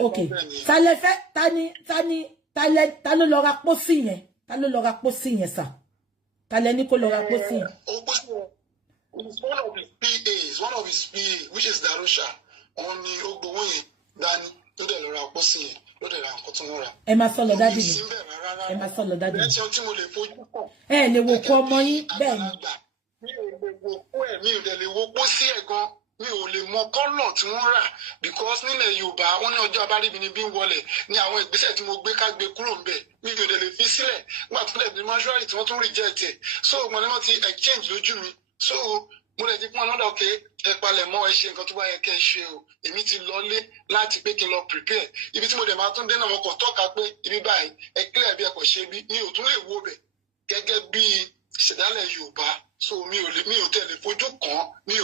Okay. Ta lẹ fẹ́ ta ló lọ ra pósí yẹn? Ta ló lọ ra pósí yẹn sà? Ta lẹ ní kó lọ ra pósí yẹn? One of his PAs, one of his PA, which is Darusha, on the Ogbowo yẹn dání tó dẹ̀ lọ ra pósí yẹn, ló dẹ̀ ra nǹkan tí wọ́n rà. Ẹ máa sọ lọ dádì mi. Ẹ máa sọ lọ dádì mi. Bẹ́ẹ̀ tí mo lè fojú kàn. Ẹ lè wo kó ọmọ yín bẹ́ẹ̀ ni. Mi ò lè wo kó ẹ̀, mi ò dẹ̀ lè wo pósí ẹ̀ gan. Mi ò lè mọ kọ́lọ̀ tí wọ́n rà because nílẹ̀ Yorùbá wọ́n ní ọjọ́ abárìbìnrin bí ń wọlé ní àwọn ìgbésẹ̀ tí mo gbé ká gbé kúrò ńbẹ̀ mi ò dẹ̀ lè fi sílẹ̀ nígbà tó lẹ̀ bí mọ́ṣúárì tí wọ́n tún reject ẹ̀ so mo ní wọ́n ti exchange lójú mi so mo lè ti pọ́n lọ́dọ̀ pé ẹ palẹ̀ mọ́ ẹ ṣe nǹkan tó bá yẹ kẹ́ ẹ ṣe o èmi ti lọlé láti pé kí n lọ prepare ibi tí mo dẹ̀ máa tún dé náà mo kàn tọ́ka pé ibi báyìí ẹ clear bí ẹ kò ṣe bí mi ò tún lè wo bẹ̀ gẹ́gẹ́ bí ìṣẹ̀dálẹ̀ Yorùbá so mi ò tẹ̀lé fojú kàn mi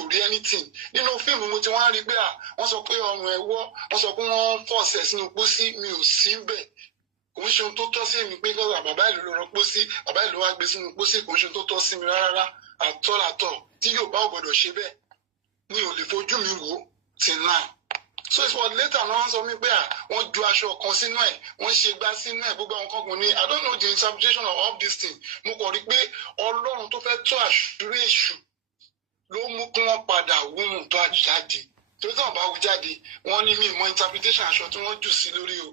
ò rí anything nínú fíìmù mo ti wá rí pé wọ́n sọ pé ọrùn ẹ̀ wọ́ wọ́n sọ pé wọ́n fọ̀ọ̀sẹ̀ sínú pósí mi ò sí bẹ́ẹ̀ kò ń ṣe ohun tó tọ́ sí mi pé kọ́ bàbá ìlú ló rán pósí bàbá ìlú wá gbé sínú pósí kò ń ṣe ohun tó tọ́ sí mi rárá àtọ́ tí Yorùbá ò gbọdọ̀ ṣe bẹ́ẹ̀ mi ò lè fojú mi wò till now so it was later náà wọ́n sọ mí pé wọ́n ju aṣọ kan sínú ẹ̀ wọ́n ṣe gbá sínú ẹ̀ gbogbo àwọn kankan ní I don't know the interpretation of all this thing mo kàn rí pé Ọlọ́run tó fẹ́ tó àṣírí èṣù ló mú kí wọ́n padà wúmù tó àjáde torí tí wọ́n bá wú jáde wọ́n ní mi mọ interpretation aṣọ tí wọ́n jù sí lórí o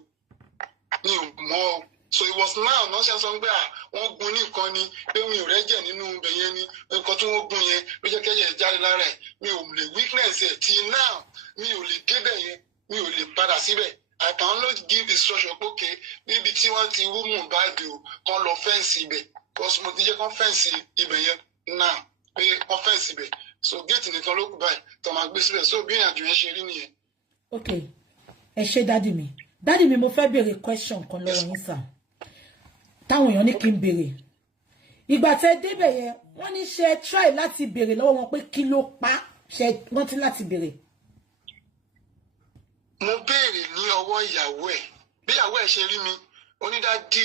mi ò mọ̀ o so it was now náà ṣe sọ pé wọ́n gun ní nǹkan ni pé mi ò rẹ́jẹ̀ nínú ibẹ̀ yẹn ni nǹkan tí wọ́n gun yẹn ló jẹ́ kẹ́yẹ̀ jáde lára ẹ̀ mi ò lè weakness ẹ̀ till now mi ò lè débẹ̀ yẹn mi ò lè padà síbẹ̀ I can only give instruction pé okay níbi tí wọ́n ti wú Mohbad o kàn lọ fẹ́ǹsì ibẹ̀ because mo ti jẹ́ kàn fẹ́ǹsì ibẹ̀ yẹn now pé kàn fẹ́ǹsì ibẹ̀ so géètì nìkan ló kù báyìí tó máa gbé síbẹ̀ so bí ìrìnàjò yẹn ṣe rí nìyẹn. ok ẹ ṣé dádì mi mo fẹ́ béèrè question kan lọ́wọ́ yín sà táwọn èèyàn ní kí n béèrè ìgbà tẹ́ débẹ̀ yẹn wọ́n ní ṣe try láti béèrè lọ́wọ́ wọn pé kí ló pa ṣe rántí láti béèrè. mo béèrè ní ọwọ́ ìyàwó ẹ̀ bí ìyàwó ẹ̀ ṣe rí mi onídàádì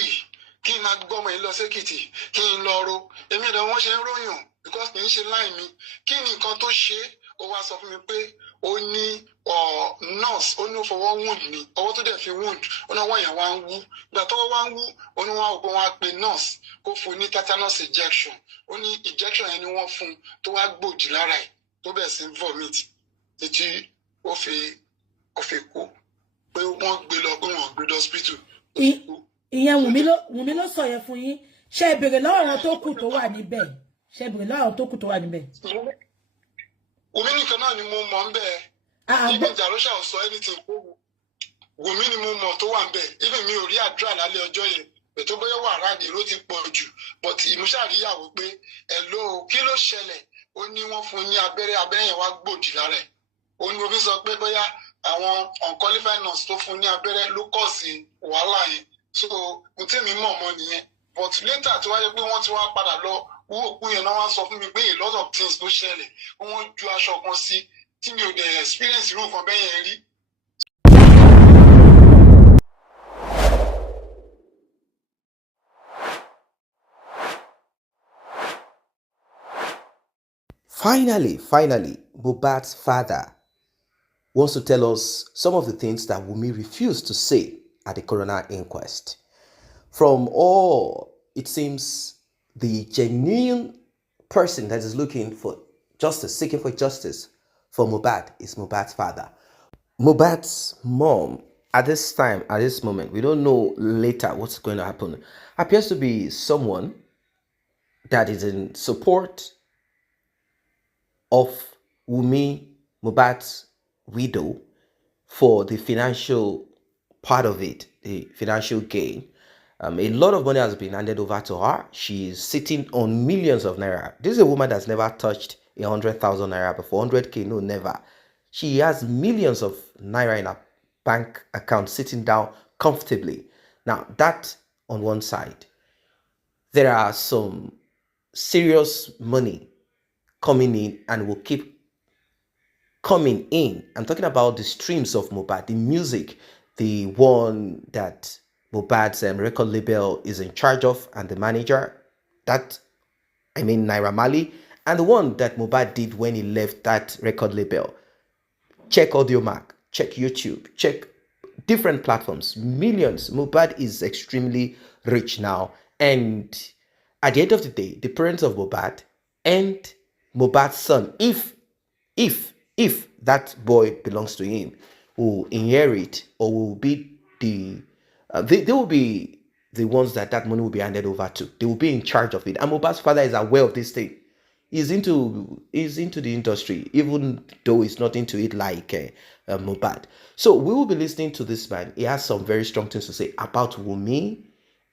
kí n máa gbọ́mọ yìí lọ sékìtì kí n lọ ro èmi ìdánwò wọn ṣe ń ròyàn because kì í ṣe láì mi kí ni nǹkan tó ṣe ó wá sọ fún mi pé ó ní nurse ó ní ó fọwọ́ wound ni ọwọ́ tó dẹ̀ fi wound ó ní ọwọ́ yẹn wá ń wú ìgbà tọ́wọ́ wá ń wú ó ní wọ́n á pe nurse kó fún un ní tetanus injection ó ní injection yẹn ni wọ́n fún un tó wá gbòdì lára ẹ̀ tó bẹ̀ sí vomit títí ó fi kú pé wọ́n gbé lọ pé wọ́n gbé lọ hospital. ìyẹn Wùmí ló sọ yẹn fún yín ṣe béèrè lọ́wọ́ àwọn tó kù tó wà níbẹ̀ ṣe béèrè lọ́wọ́ àwọn tó kù tó wà níbẹ̀. Wùmí nìkan náà ni mo mọ̀ ń bẹ̀ ibi Darusha ò sọ anything fún Wùmí ni mo mọ̀ tó wà ń bẹ̀ ibi mi ò rí àdúrà lálẹ́ ọjọ́ yẹn ètò bóyá wà ráàdì ló ti pọ̀ jù but ìmúṣàríyàwó pé hello kí ló ṣẹlẹ̀ ó ní wọ́n fún ní abẹ́rẹ́ yẹn wá gbòdì lára ẹ̀ ó ní omi sọ pé bóyá àwọn unqualified nurse tó fún ní abẹ́rẹ́ ló kọ̀ sí wàhálà yẹn so mo tẹ́mi mọ̀ mọ́ nìyẹn but later tí wáyé pé wọ́n ti wá padà lọ wú òkú yẹn náà wá sọ fún mi pé a lot of things ló ṣẹlẹ̀ wọ́n ju aṣọ kan sí tí mi ò dẹ̀ experience irú nǹkan bẹ́ẹ̀ yẹn rí. Finally, Mohbad's father wants to tell us some of the things that Wunmi refused to say at the coroner inquest. From all, it seems the genuine person that is looking for justice, seeking for justice for Mohbad is Mohbad's father. Mohbad's mom, at this time, at this moment, we don't know later what's going to happen, appears to be someone that is in support of Wunmi, Mohbad's widow, for the financial part of it, the financial gain. A lot of money has been handed over to her. She's sitting on millions of naira. This is a woman that's never touched 100,000 naira before. 100k, no, never. She has millions of naira in her bank account sitting down comfortably. Now, that on one side. There are some serious money coming in and will keep coming in. I'm talking about the streams of Mohbad, the music, the one that Mohbad's record label is in charge of and the manager, Naira Marley, and the one that Mohbad did when he left that record label. Check Audio Mark, check YouTube, check different platforms, millions. Mohbad is extremely rich now. And at the end of the day, the parents of Mohbad and Mohbad's son, if that boy belongs to him, will inherit or will be they will be the ones that money will be handed over to. They will be in charge of it. And Mohbad's father is aware of this thing. He's into the industry, even though he's not into it like Mohbad. So we will be listening to this man. He has some very strong things to say about Wunmi,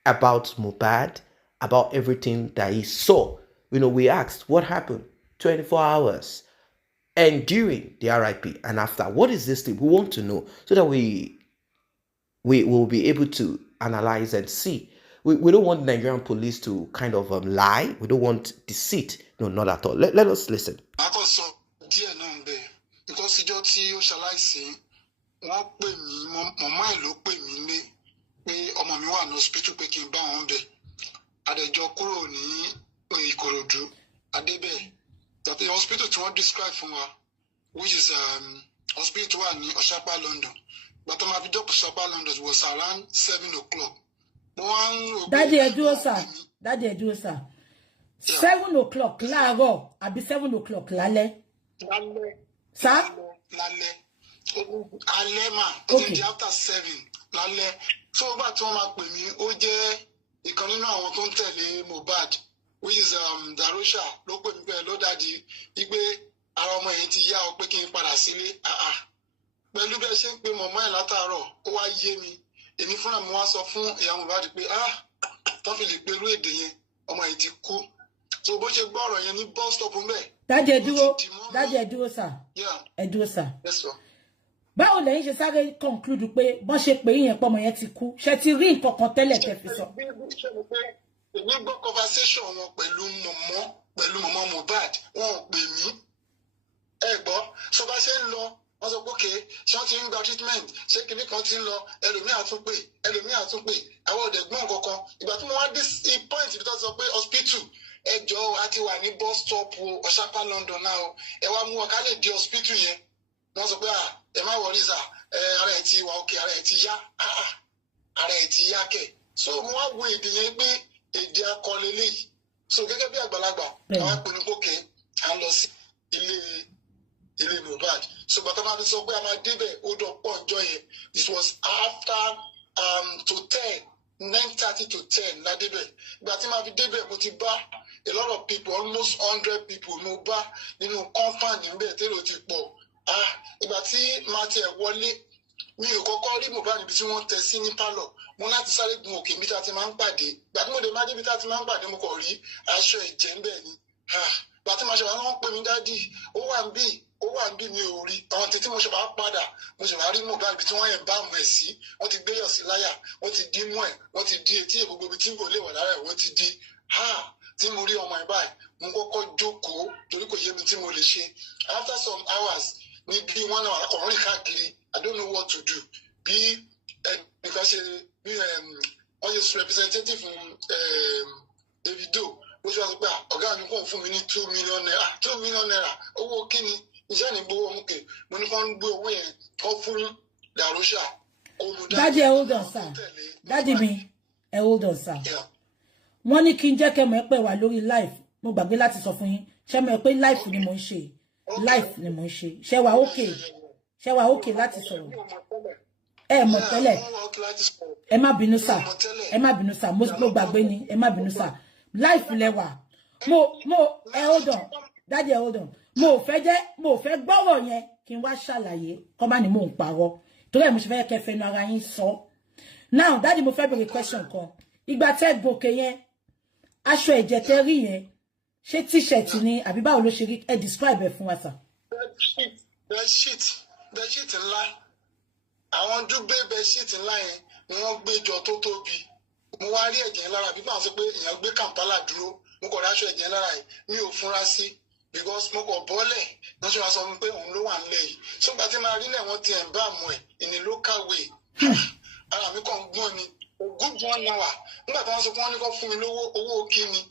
about Mohbad, about everything that he saw. We asked what happened 24 hours and during the RIP and after. What is this thing? We want to know so that we will be able to analyze and see. We don't want Nigerian police to kind of lie. We don't want deceit. No, not at all. Let us listen. The hospital to one describe from her, which is hospital one in Oshapa, London. But my video Oshapa, London was around 7 o'clock. Daddy Eduosa. 7 o'clock láàárọ̀ àbí 7 o'clock lálẹ́. Sir? Alẹ́ ma. Okay. After 7 lálẹ́. So bá tí wọ́n máa pè mí, ó jẹ́ ìkan nínú àwọn tó ń tẹ̀lé Mohbad, which is Darosha ló pè mí pé ló dàdí wípé ara ọmọ yẹn ti yá ọ pé kí n padà sílé. Pẹ̀lú bẹ́ẹ̀ ṣe ń pe mọ̀mọ́ ẹ̀ látàárọ̀, ó wá yé mi. Èmi fúnra mi wá sọ fún ìyá Mohbad pé tán fi lè pẹ̀lú èdè yẹn ọmọ yẹn ti kú. So bó ṣe gbọ́ ọ̀rọ̀ yẹn ní bus stop ń bẹ̀. Daddy ẹ dúró sà. Ẹ dúró sà. Báwo lẹ́yìn ṣe sáré conclude pé bọ́n ṣe pé yín yẹn pọ́mọ yẹn ti kú? Ṣé ti rí nǹkan kan tẹ́lẹ̀ tẹ́ fi sọ? Èmi gbọ́ conversation wọn pẹ̀lú mọ̀mọ́ Mohbad, wọn ò pè mí. Ẹ gbọ́, so bá ṣe ń lọ, wọ́n sọ pé ṣé wọ́n ti ń gba treatment, ṣé kìnní kan ti ń lọ, ẹlòmíà tún pè, àwọn ọ̀dẹ̀ gbọ́n kankan. Ìgbà tí mo wá dé point ibi tó sọ pé hospital, ẹjọ́ a ti wà ní bus stop Oshapa London náà o, ẹ wá mú ọ̀ká lè di hospital yẹn. Wọ́n sọ pé ẹ má wọrí sà, ara ẹ̀ ti wà òkè, ara ẹ̀ ti yá, ara ẹ̀ ti yá kẹ̀. So mo wá wo èdè yẹn pé èdè akọlẹ̀ léyìí. So gẹ́gẹ́ bí àgbàlagbà, àwọn àpinnu kókè à ń lọ sí ilé Mohbad. So bàtà máa fi sọ pé a máa débẹ̀ ó dọ̀ pọ̀ ọjọ́ yẹn. It was after to 10, 9:30 to 10 la débẹ̀. Ìgbà tí màá fi débẹ̀ mo ti bá a lot of people, almost 100 people mo bá nínú compound níbẹ̀ tẹ́lẹ̀ ó ti pọ̀. Ìgbà tí màá tiẹ̀ wọlé, mi ò kọ́kọ́ rí Mohbad níbi tí wọ́n tẹ sí ní pálọ̀. Mo láti sáré gun òkè níbi tá a ti máa ń pàdé. Ìgbà tí mo dé máa débi tá a ti máa ń pàdé, mo kàn rí aṣọ ẹ̀jẹ̀ ń bẹ̀ ni. Ìgbà tí màá ṣe wọ́n pè mí dádì, ó wà ń bí mi ò rí. Àwọn tètè mo ṣe máa padà, mo ṣe máa rí Mohbad níbi tí wọ́n yẹn bá mọ̀ ẹ̀ sí. Wọ́n ti gbé yọ̀ sí láyà, wọ́n ti dí mú ẹ̀, wọ́n ti di etí ẹ̀ gbogbo ibi tí kò lè wà lára ẹ̀, wọ́n ti di. Tí mo rí ọmọ ẹ̀ báyìí, mo kọ́kọ́ jókòó torí kò yé mi tí mo lè ṣe. After some hours, ní bí 1 hour, akọ̀rọ̀ rìn káàkiri, I don't know what to do. Bí ẹnìkan ṣe bí wọ́n ṣe representative fún Davido, bó ṣe wá sọ pé ọ̀gá mi kò fún mi ní 2 million naira. 2 million naira owó kíni iṣẹ́ ní gbowó ọmọkè, mo ní kó ń gbé owó yẹn kọ́ fún Darosha. Daddy ẹ hold on sir. Daddy mi ẹ hold on sir. Wọ́n ní kí n jẹ́ kẹ́ mọ̀ pé wà lórí live. Mo gbàgbé láti sọ fún yín. Ṣé mọ̀ pé live ni mo ń ṣe? Live ni mo ń ṣe. Ṣé wà okay láti sọ̀rọ̀? Ẹ mọ̀ tẹ́lẹ̀. Ẹ má bínú sir. Mo gbàgbé ni. Ẹ má bínú sir. Live lẹ́wà. Ẹ hold on. Daddy ẹ hold on. Mo fẹ́ gbọ́rọ̀ yẹn kí n wá ṣàlàyé. Kọ́ bá ní mò ń parọ́. Torí ẹ̀ mo ṣe fẹ́ kẹ́ fẹnu ara yín sọ. Now, Daddy mo fẹ́ bèrè question kan. Ìgbà tẹ́ gòkè yẹn, aṣọ ẹ̀jẹ̀ tẹ́ rí yẹn, ṣé t-shirt ni àbí báwo ló ṣe rí? Ẹ describe ẹ̀ fún wa sir. Bedsheet ńlá. Àwọn dúgbé bedsheet ńlá yẹn ni wọ́n gbé jọ tó tóbi. Mo wá rí ẹ̀jẹ̀ lára bí báwọn sọ pé èèyàn gbé Kampala dúró. Mo kọ̀ dáṣọ ẹ̀jẹ̀ lára yìí. Mi ò fúnra sí because mo kọ̀ bọ́lẹ̀. Wọ́n ṣe wá sọ fún mi pé òun ló wà nílẹ̀ yìí. Sọ́gbà tí máa rí lẹ̀ wọ́n ti ẹ̀ ń bá àmọ́ ẹ̀ in a local way. Ara mi kàn gbọ́n ni. Good 1 hour. Nígbà tí wọ́n sọ fún wọn ní kó fún mi lówó owó kíni.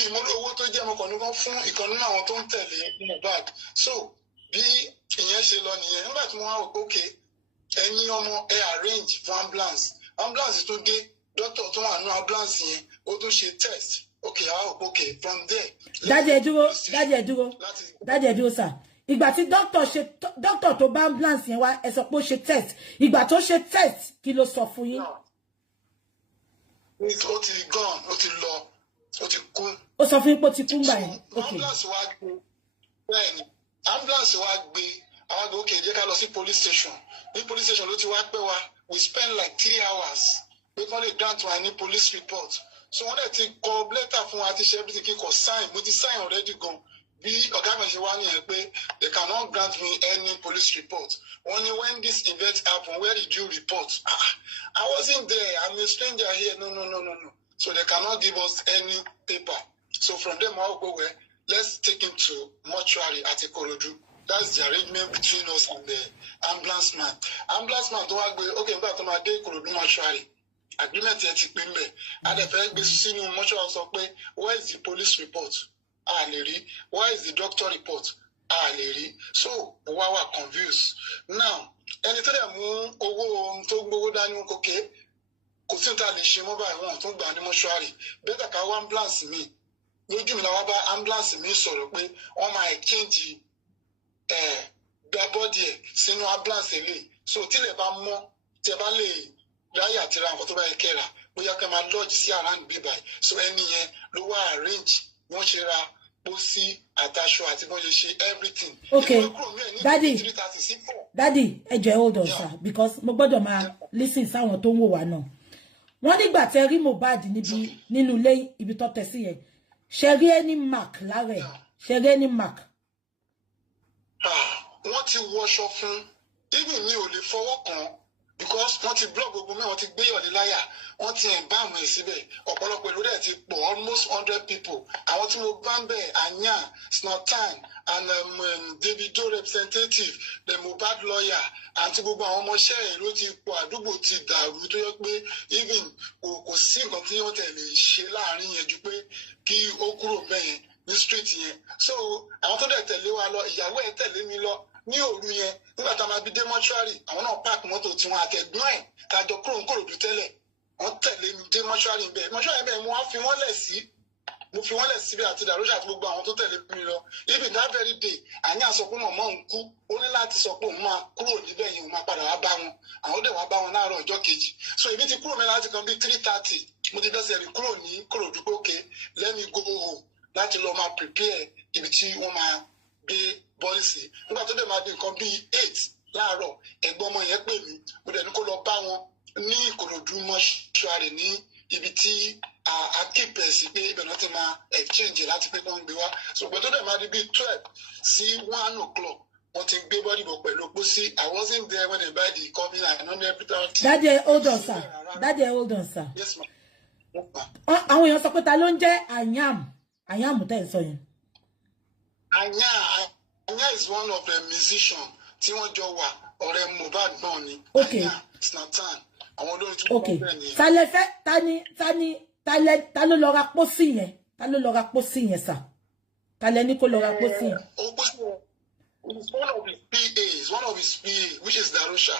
Ìmọ̀lẹ́ owó tó jẹ́ ọmọkùnrin kan fún ìkan nínú àwọn tó ń tẹ̀lé Mohbad. So bí ìyẹn ṣe lọ nìyẹn. Nígbà tí mo wá wò pé ẹ̀yin ọmọ ẹ arrange for ambulance tó dé doctor tó wà ní ambulance yẹn ó tún ṣe test okay okay from there. Daddy ẹ dúró sir. Ìgbà tí doctor tó bá ambulance yẹn wá ẹ sọ pé ó ṣe test. Ìgbà tó ṣe test kí ló sọ fún yín? Ó ti gone, ó ti lọ, ó ti kú. Ó sọ fún yín pé ó ti kú gbà yẹn. Ambulance wá gbé. Bẹ́ẹ̀ni, ambulance wá gbé. Àwọn àgbẹ̀ òkè jẹ́ ká lọ sí police station. Ní police station ló ti wá pẹ́ wá. We spend like 3 hours. We kàn lè grant wa ní police report. So wọ́n dẹ̀ ti kọ letter fún wa ti ṣe everything kíkọ sign. Mo ti sign already gan. Bí ọ̀gá mi ṣe wá nìyẹn pé they cannot grant me any police report. Only when this event happened, where did you report? I wasn't there. I'm a stranger here. No. So they cannot give us any paper. So from them, I'll go where let's take him to mortuary at Ikorodu. That's the arrangement between us and the ambulance man. Ambulance man don't agree. Okay, but I'm at Ikorodu mortuary. Agreement yet to pay. And the fact be seen in mortuary also pay. Where is the police report? Why is the doctor report? So we were confused. Now, anytime I move over to go down, okay, because sometimes the shame over I want to go to mortuary. Better can ambulance me. No, you mean about ambulance me so okay. On my change, body, sinu ambulance le. So till about more, tebale, raya tiran kotoba ekera. We are come and lodge see around be by. So any lower arrange. Wọ́n ṣe ra pósí àtàṣọ àti wọ́n ṣe ṣe everything. Okay, daddy ẹ jọ̀ọ́ hold on sir because mo gbọ́dọ̀ máa listen sáwọn tó ń wò wá náà. Wọ́n nígbà tẹ́ rí Mohbad níbi nínú ilé ibi tó tẹ́ sí yẹn. Ṣé rí any mark lára ẹ̀? Ṣé rí any mark? Wọ́n ti wọṣọ fún even mi ò lè fọwọ́ kàn because wọ́n ti blog gbogbo mi wọ́n ti gbé yọ̀lé láyà wọ́n ti embalm ẹ̀ síbẹ̀ ọ̀pọ̀lọpọ̀ èrò rẹ̀ ti pọ̀ almost 100 people àwọn tí mo bá ń bẹ̀ Anya Snowtown and Davido representative the Mohbad lawyer àti gbogbo àwọn ọmọọṣẹ́ èrò ti pọ̀ àdúgbò ti dàrú tó yẹ pé even kò sí nǹkan tí wọ́n tẹ̀lé ṣe láàrin yẹn ju pé kí ó kúrò bẹ́yẹn ní street yẹn so àwọn tó dẹ̀ tẹ̀lé wa lọ ìyàwó ẹ̀ tẹ̀lé mi lọ ní òru yẹn nígbà tá a máa bí dé mọ́ṣúárì àwọn náà páàkì mọ́tò tiwọn àtẹ̀gbọ́n ẹ̀ kájọ kúrò ń Kòròdú tẹ́lẹ̀ wọ́n tẹ̀lé mi dé mọ́ṣúárì bẹ́ẹ̀ mo wá fi wọ́n lẹ̀ síbẹ̀ àti dàrúṣà àti gbogbo àwọn tó tẹ̀lé mi lọ even that very day Àyàn sọ pé mọ̀mọ́ òun kú ó ní láti sọ pé òun máa kúrò níbẹ̀ yẹn òun máa padà wá bá wọn àwọn dẹ̀ wá bá wọn láàárọ̀ ọjọ́ kejì so èmi ti kúrò mẹ́rin láti kan bí 3:30 mo ti fẹsẹ̀ rìn kúrò ní Kòròdú pé okay let me go home láti lọ máa prepare ibi tí wọ́n máa gbé bọ́ìsì nígbà tó dẹ̀ máa di nǹkan bíi 8 láàárọ̀ ẹ̀gbọ́n ọmọ yẹn pè mí mo dẹ̀ ní kó lọ bá wọn ní Ìkòròdú mọ́ṣúárì ní ibi tí akípẹ̀ sí pé ibẹ̀ náà ti máa exchange láti pé wọ́n ń gbé wá ṣùgbọ́n tó dẹ̀ máa di bíi 12 sí 1 o'clock wọ́n ti gbé bọ́dì bọ̀ pẹ̀lú pósí I wasn't there when they buy the coming and non everything. Daddy hold on sir. Yes ma. Àwọn èèyàn sọ pé ta ló ń jẹ́ Àyàm tẹ́ ẹ̀ sọ yẹn. Anya is one of the musicians tí wọ́n jọ wà ọ̀rẹ́ Mohbad náà ni. Okay. Anya Snowtown àwọn olórin tí wọ́n bẹ̀rẹ̀ nìyẹn. Ta ló lọ ra pósí yẹn? Ta ló lọ ra pósí yẹn sà? Ta lẹ ní kó lọ ra pósí yẹn? One of his PA which is Darusha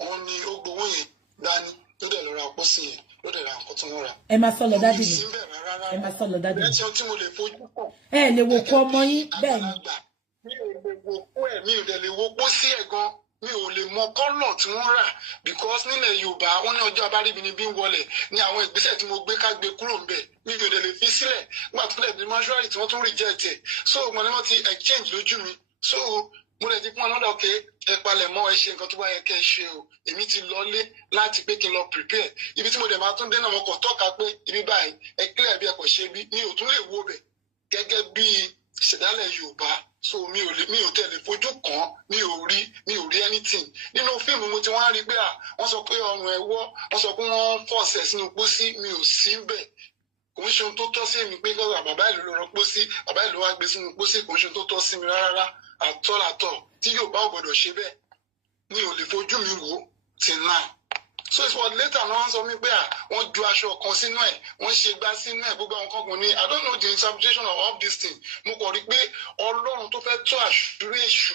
òun ni ó gbowó yẹn dání ló dẹ̀ lọ ra pósí yẹn ló dẹ̀ ra nǹkan tí wọ́n rà. Ẹ máa sọ lọ dádì mi. Ẹ máa sọ lọ dádì mi. Ẹ lè wo kó ọmọ yín bẹ́ẹ̀ ni. Mi ò lè wo kó ẹ̀ mi ò dẹ̀ lè wo pósí ẹ̀ gan mi ò lè mọ kọ́lọ̀ tí wọ́n rà because nílẹ̀ Yorùbá wọ́n ní ọjọ́ abárìbìnibí ń wọlé ní àwọn ìgbésẹ̀ tí mo gbé ká gbé kúrò ń bẹ̀ mi ò dẹ̀ lè fi sílẹ̀ nígbà tó lẹ̀ bí mọ́ṣúárì tí wọ́n tún reject ẹ̀ so mo ní wọ́n ti exchange lójú mi so mo lè ti pọ́n lọ́dọ̀ pé ẹ palẹ̀ mọ́ ẹ ṣe nǹkan tó bá yẹ kẹ́ ẹ ṣe o èmi ti lọlé láti pé kí n lọ prepare ibi tí mo dẹ̀ máa tún dé náà mo kàn tọ́ka pé ibi báyìí ẹ clear bí ẹ kò ṣe bí mi ò tún lè wo bẹ̀ gẹ́gẹ́ bí ìṣẹ̀dálẹ̀ Yorùbá so mi ò tẹ̀lé fojú kàn mi ò rí anything nínú fíìmù mo ti wá rí pé wọ́n sọ pé ọrùn ẹ̀ wọ́ wọ́n sọ pé wọ́n fọ̀ọ̀sẹ̀ sínú pósí mi ò sí bẹ̀ kò ń ṣe ohun tó tọ́ sí mi pé kọ́ra bàbá ìlú ló rọ pósí bàbá ìlú wá gbé sínú pósí kò ń ṣe ohun tó tọ́ sí mi rárá àtọ́ tí Yorùbá ò gbọdọ̀ ṣe bẹ́ẹ̀ mi ò lè fojú mi wò till now so it's what later náà wọ́n sọ mí pé wọ́n ju aṣọ kan sínú ẹ̀ wọ́n ṣe gbá sínú ẹ̀ gbogbo àwọn kan kò ní I don't know the interpretation of all this thing mo kàn rí pé Ọlọ́run tó fẹ́ tó àṣírí èṣù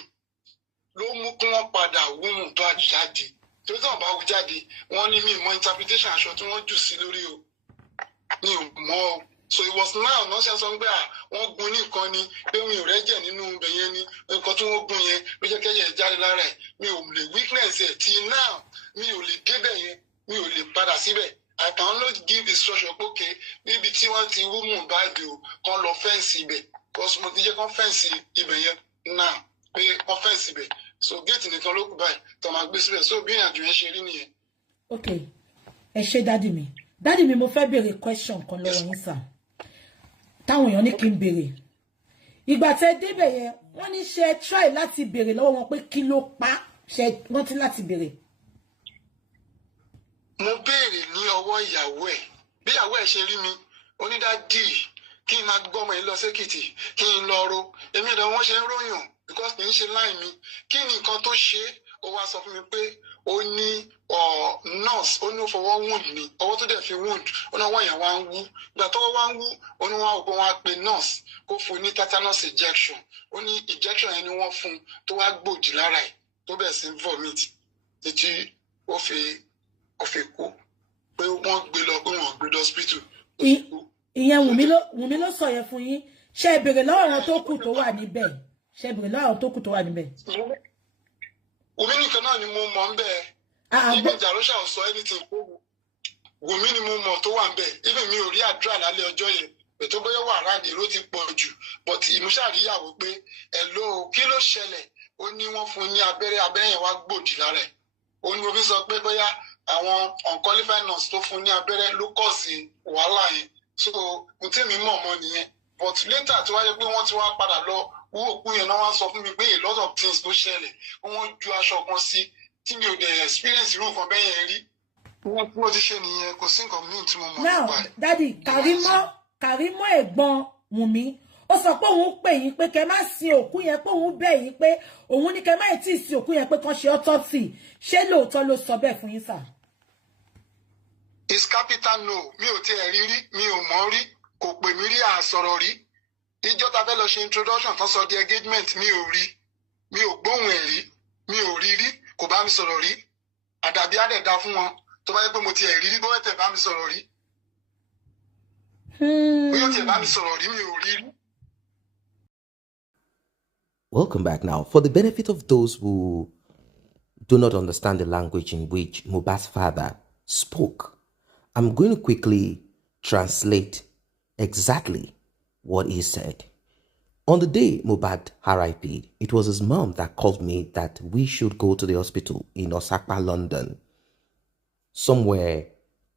ló mú kí wọ́n padà wúrùn tó àjáde torí tí wọ́n bá wù jáde wọ́n ní mi mọ interpretation aṣọ tí wọ́n jù sí lórí o mi ò mọ̀ o. So it was now náà ṣe sọ pé wọ́n gun ní nǹkan ni pé mi ò rẹ́jẹ̀ nínú ibẹ̀ yẹn ni nǹkan tí wọ́n gun yẹn ló jẹ́ kẹ́yẹ̀ jáde lára ẹ̀ mi ò lè weakness ẹ̀ tí now mi ò lè débẹ̀ yẹn mi ò lè padà síbẹ̀. I can only give instruction pé okay níbi tí wọ́n ti wú Mohbad o kàn lọ fẹ́ǹsì ibẹ̀ because mo ti jẹ́ kàn fẹ́ǹsì ibẹ̀ yẹn now pé kàn fẹ́ǹsì ibẹ̀ so géètì nìkan ló kù báyìí tó máa gbé síbẹ̀ so bí ìrìnàjò yẹn ṣe rí nìyẹn. ok ẹ ṣe dádì mi mo fẹ́ béèrè question kan lọ́wọ́ yín sà táwọn èèyàn ní kí n béèrè ìgbà tẹ́ débẹ̀ yẹn wọ́n ní ṣe try láti béèrè lọ́wọ́ wọn pé kí ló pa ṣe rántí láti béèrè. mo béèrè ní ọwọ́ ìyàwó ẹ̀ bí ìyàwó ẹ̀ ṣe rí mi onídàádì kí n máa gbọ́ ọmọ yìí lọ sékìtì kí n lọ ro èmi ìdá wọn ṣe ń ròyàn because kì í ṣe láì mi kí ni nǹkan tó ṣe ó wá sọ fún mi pé ó ní nurse ó ní ó fọwọ́ wound ni ọwọ́ tó dẹ̀ fi wound ó ní ọwọ́ yẹn wá ń wú ìgbà tọ́wọ́ wá ń wú ó ní wọn ò pé wọn á pe nurse kó fún un ní tetanus injection ó ní injection yẹn ni wọ́n fún un tó wá gbòdì lára ẹ̀ tó bẹ̀ sí vomit títí ó fi kú pé wọ́n gbé lọ pé wọ́n gbé lọ hospital. ìyẹn Wùmí ló sọ yẹn fún yín ṣe ìbéèrè lọ́wọ́ àwọn tó kù tó wà níbẹ̀ ṣe ìbéèrè lọ́wọ́ àwọn tó kù tó wà níbẹ̀. Wùmí nìkan náà ni mo mọ̀ ń bẹ̀ ibi ìjàlóṣà ò sọ anything fún Wùmí ni mo mọ̀ tó wà ń bẹ̀ ibi mi ò rí àdúrà lálẹ́ ọjọ́ yẹn ètò bóyá wà ráàdì èrò ti pọ̀ jù but ìmúṣàríyàwó pé ẹ̀lò kí ló ṣẹlẹ̀ ó ní wọ́n fún un ní abẹ́rẹ́ yẹn wá gbòdì lára ẹ̀ ó ní mo fi sọ pé bóyá àwọn unqualified nurse tó fún un ní abẹ́rẹ́ ló kọ̀ sí wàhálà yẹn so n tí mi mọ̀ mọ́ nìyẹn but later tí wáyé pé wọ́n ti wá padà lọ owó òkú yẹn náà wá sọ fún mi pé a lot of things ló ṣẹlẹ̀ wọ́n ju aṣọ kan sí tí mi ò dẹ̀ experience irú nǹkan bẹ́ẹ̀ yẹn rí wọ́n tí wọ́n ti ṣe nìyẹn kò sí nǹkan míì tí mo mọ̀ nípa ẹ̀. now dadi Kàrímọ́ ẹ̀gbọ́n Wùmí ó sọ pé òun pè yín pé kẹ́ má sin òkú yẹn pé òun bẹ̀ yín pé òun ní kẹ́ má tí ì sin òkú yẹn pé kàn ṣe autopsy ṣé lóòótọ́ ló sọ bẹ́ẹ̀ fún yín sà. is capital no mi ò tiẹ̀ rí mi ò mọ̀ rí kò pè mí rí àsọ̀rọ̀ rí ìjọ ta fẹ́ lọ ṣe introduction tó sọ di engagement mi ò rí mi ò gbóhùn ẹ̀ rí mi ò rí kò bá mi sọ̀rọ̀ rí àdàbí àdẹ̀dá fún wọn tó bá yẹ pé mo tiẹ̀ rí bó tẹ̀ bá mi sọ̀rọ̀ rí bóyá tiẹ̀ bá mi sọ̀rọ̀ rí mi ò rí. Welcome back now. For the benefit of those who do not understand the language in which Mohbad's father spoke, I'm going to quickly translate exactly what he said. On the day Mohbad RIP, it was his mom that called me that we should go to the hospital in Osaka, London, somewhere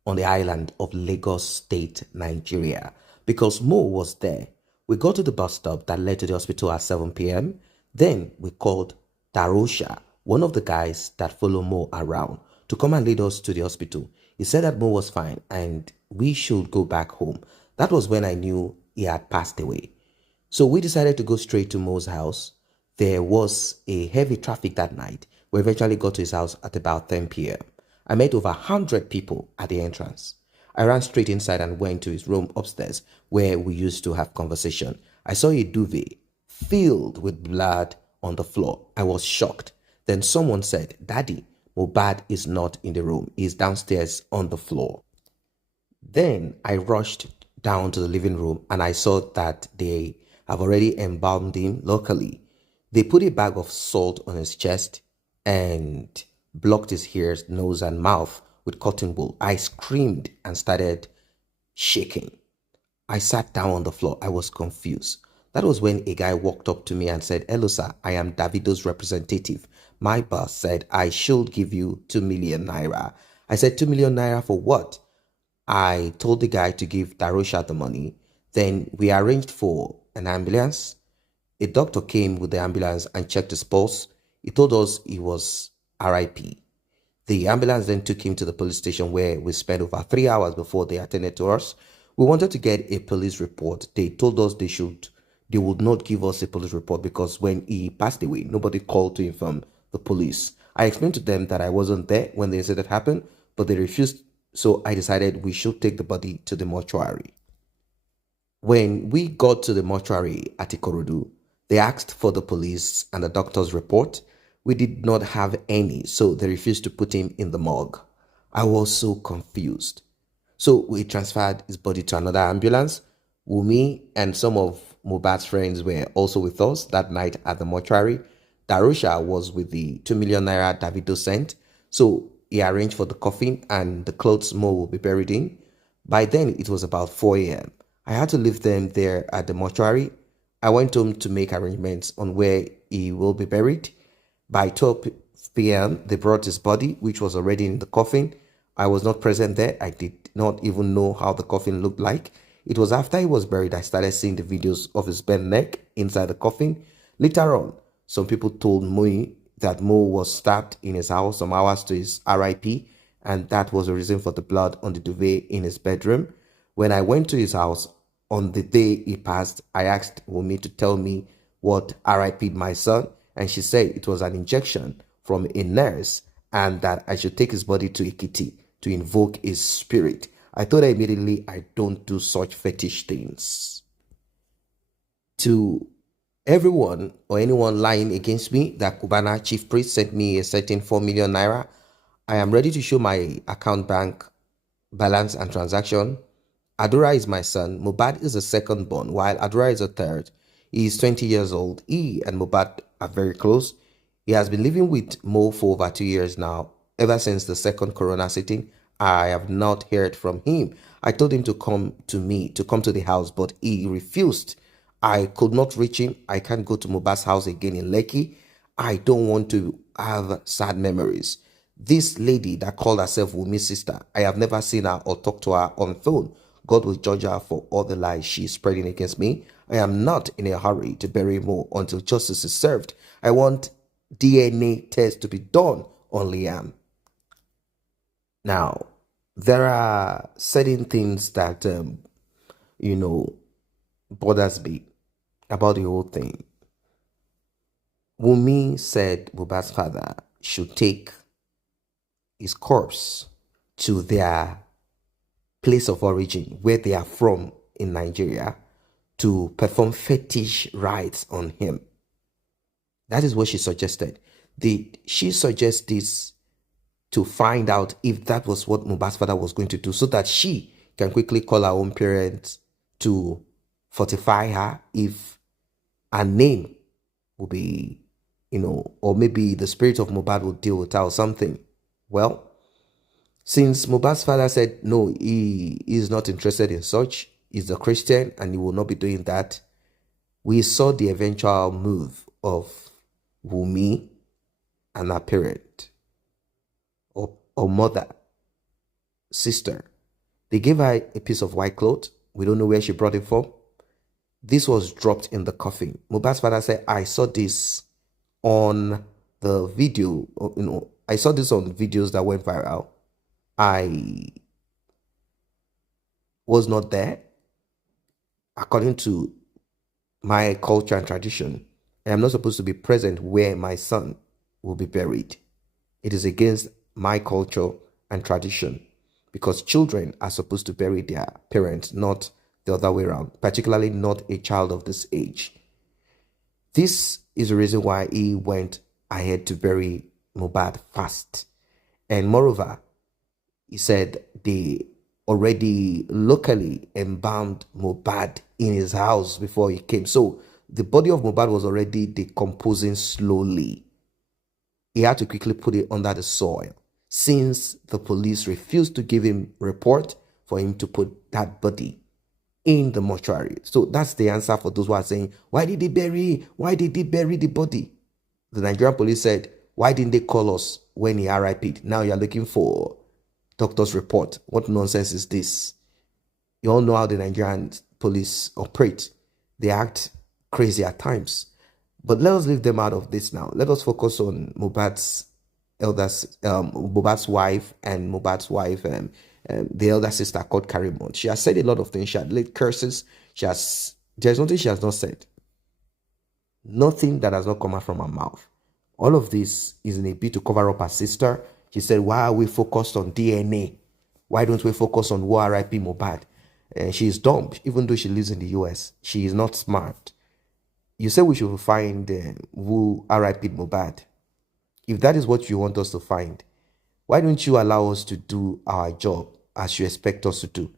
on the island of Lagos State, Nigeria, because Mo was there. We got to the bus stop that led to the hospital at 7 p.m. Then we called Darosha, one of the guys that follow Mo around, to come and lead us to the hospital. He said that Mo was fine and we should go back home. That was when I knew he had passed away. So we decided to go straight to Mo's house. There was a heavy traffic that night. We eventually got to his house at about 10 p.m. I met over 100 people at the entrance. I ran straight inside and went to his room upstairs where we used to have conversation. I saw a duvet filled with blood on the floor. I was shocked. Then someone said, "Daddy, Mohbad is not in the room. He's downstairs on the floor." Then I rushed down to the living room and I saw that they have already embalmed him locally. They put a bag of salt on his chest and blocked his ears, nose and mouth with cotton wool. I screamed and started shaking. I sat down on the floor. I was confused. That was when a guy walked up to me and said, "Hello, sir, I am Davido's representative. My boss said I should give you 2 million naira. I said, 2 million naira for what? I told the guy to give Darosha the money. Then we arranged for an ambulance. A doctor came with the ambulance and checked his pulse. He told us he was RIP. The ambulance then took him to the police station where we spent over 3 hours before they attended to us. We wanted to get a police report. They told us they would not give us a police report because when he passed away, nobody called to inform the police. I explained to them that I wasn't there when the incident happened, but they refused. So I decided we should take the body to the mortuary. When we got to the mortuary at Ikorodu, they asked for the police and the doctor's report. We did not have any, so they refused to put him in the morgue. I was so confused. So we transferred his body to another ambulance. Wumi and some of Mohbad's friends were also with us that night at the mortuary. Darusha was with the 2 million naira Davido sent. So he arranged for the coffin and the clothes Mo will be buried in. By then, it was about 4 a.m. I had to leave them there at the mortuary. I went home to make arrangements on where he will be buried. By 12 p.m., they brought his body, which was already in the coffin. I was not present there. I did not even know how the coffin looked like. It was after he was buried I started seeing the videos of his bent neck inside the coffin. Later on, some people told me that Mo was stabbed in his house some hours to his RIP, and that was the reason for the blood on the duvet in his bedroom. When I went to his house on the day he passed, I asked Wumi to tell me what RIP'd my son, and she said it was an injection from a nurse and that I should take his body to Ikiti to invoke his spirit. I told her immediately I don't do such fetish things. To everyone or anyone lying against me that Cubana chief priest sent me a certain 4 million naira, I am ready to show my account bank balance and transaction. Adura is my son. Mohbad is the second born, while Adura is a third. He is 20 years old. He and Mohbad are very close. He has been living with Mo for over 2 years now. Ever since the second corona sitting, I have not heard from him. I told him to come to the house, but he refused. I could not reach him. I can't go to Mohbad's house again in Lekki. I don't want to have sad memories. This lady that called herself Wumi's sister, I have never seen her or talked to her on phone. God will judge her for all the lies she is spreading against me. I am not in a hurry to bury Mo until justice is served. I want DNA test to be done on Liam. Now, there are certain things that, bothers me about the whole thing. Wumi said Mohbad's father should take his corpse to their place of origin, where they are from in Nigeria, to perform fetish rites on him. That is what she suggested. Did she suggest this to find out if that was what Mohbad's father was going to do, so that she can quickly call her own parents to fortify her if her name will be, or maybe the spirit of Mohbad will deal with her or something? Well, since Mohbad's father said no, he is not interested in such, he's a Christian and he will not be doing that, we saw the eventual move of Wumi and her parent or mother, sister. They gave her a piece of white cloth. We don't know where she brought it from. This was dropped in the coffin. Mohbad's father said, I saw this on the video, I saw this on videos that went viral. I was not there. According to my culture and tradition, I am not supposed to be present where my son will be buried. It is against my culture and tradition, because children are supposed to bury their parents, not the other way around, particularly not a child of this age. This is the reason why he went ahead to bury Mohbad fast. And moreover, he said they already locally embalmed Mohbad in his house before he came. So the body of Mohbad was already decomposing slowly. He had to quickly put it under the soil, since the police refused to give him a report for him to put that body in the mortuary. So that's the answer for those who are saying, why did they bury the body? The Nigerian police said, why didn't they call us when he RIP'd? Now you're looking for doctor's report. What nonsense is this? You all know how the Nigerian police operate. They act crazy at times. But let us leave them out of this now. Let us focus on Mohbad's wife and the elder sister called Karimot. She has said a lot of things. She had laid curses. There's nothing she has not said. Nothing that has not come out from her mouth. All of this is in a bid to cover up her sister. She said, why are we focused on DNA? Why don't we focus on who RIP Mohbad? She is dumb, even though she lives in the US. She is not smart. You say we should find who RIP Mohbad. if that is what you want us to find, why don't you allow us to do our job as you expect us to do?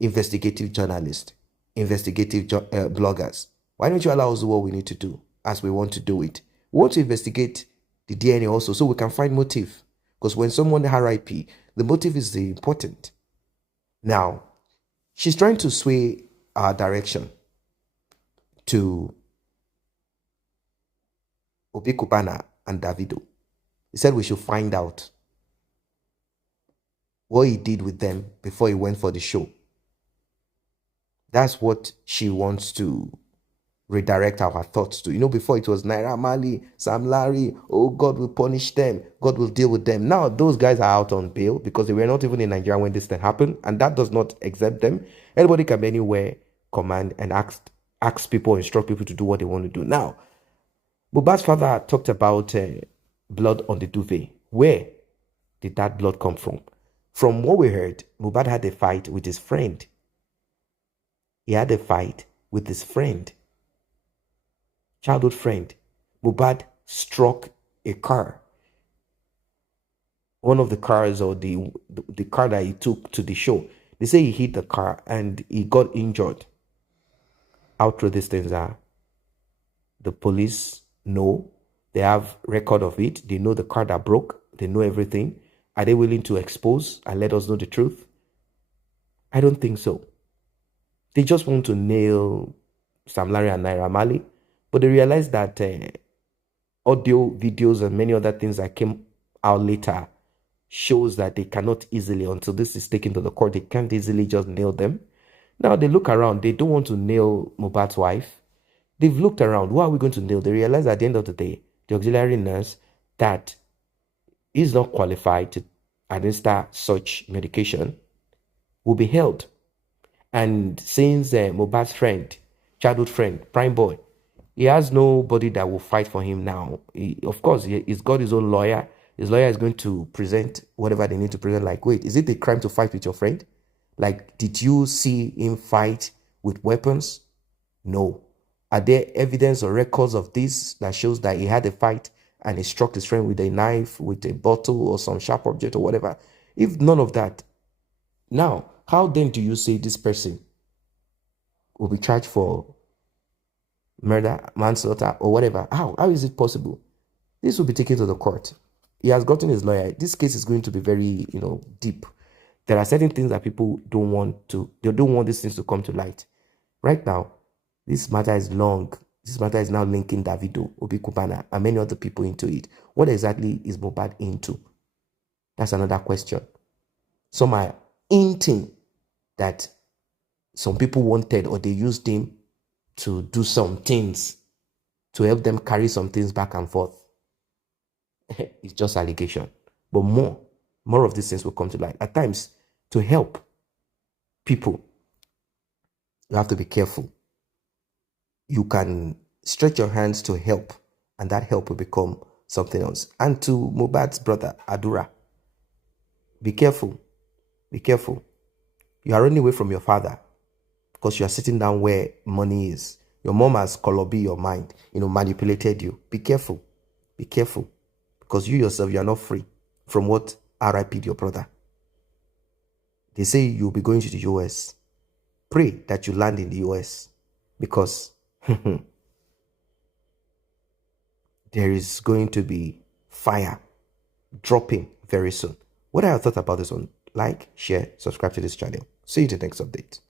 Investigative journalists, investigative bloggers. Why don't you allow us to do what we need to do as we want to do it? We want to investigate the DNA also so we can find motive. Because when someone RIP, the motive is the important. Now, she's trying to sway our direction to Obi Kubana and Davido. He said we should find out what he did with them before he went for the show. That's what she wants to redirect our thoughts to. Before it was Naira, Marley, Sam Larry, oh, God will punish them, God will deal with them. Now those guys are out on bail because they were not even in Nigeria when this thing happened, and that does not exempt them. Anybody can be anywhere, command, and ask people, instruct people to do what they want to do. Now, Mohbad's father talked about blood on the duvet. Where did that blood come from? From what we heard, Mohbad had a fight with his friend. He had a fight with his friend, childhood friend. Mohbad struck a car. One of the cars, or the car that he took to the show. They say he hit the car and he got injured. How true these things are? The police know. They have record of it. They know the car that broke. They know everything. Are they willing to expose and let us know the truth? I don't think so. They just want to nail Sam Larry and Naira Marley, but they realize that audio, videos, and many other things that came out later shows that they cannot easily, until this is taken to the court, they can't easily just nail them. Now they look around. They don't want to nail Mohbad's wife. They've looked around. Who are we going to nail? They realize at the end of the day, the auxiliary nurse that is not qualified to administer such medication will be held. And since Mohbad's friend, childhood friend, prime boy, he has nobody that will fight for him now. Of course, he's got his own lawyer. His lawyer is going to present whatever they need to present. Like, wait, is it a crime to fight with your friend? Like, did you see him fight with weapons? No. Are there evidence or records of this that shows that he had a fight and he struck his friend with a knife, with a bottle, or some sharp object or whatever? If none of that, now, how then do you say this person will be charged for murder, manslaughter, or whatever? How is it possible? This will be taken to the court. He has gotten his lawyer. This case is going to be very, deep. There are certain things that people don't want these things to come to light. Right now, this matter is long. This matter is now linking Davido, Obi Kubana, and many other people into it. What exactly is Mohbad into? That's another question. Some are hinting that some people wanted, or they used him to do some things to help them carry some things back and forth. It's just allegation. But more of these things will come to light. At times, to help people, you have to be careful. You can stretch your hands to help, and that help will become something else. And to Mohbad's brother, Adura, be careful. Be careful. You are running away from your father because you are sitting down where money is. Your mom has colored your mind, manipulated you. Be careful. Be careful. Because you yourself, you are not free from what RIP'd your brother. They say you'll be going to the US. Pray that you land in the US, because there is going to be fire dropping very soon. What are your thoughts about this one? Like, share, subscribe to this channel. See you in the next update.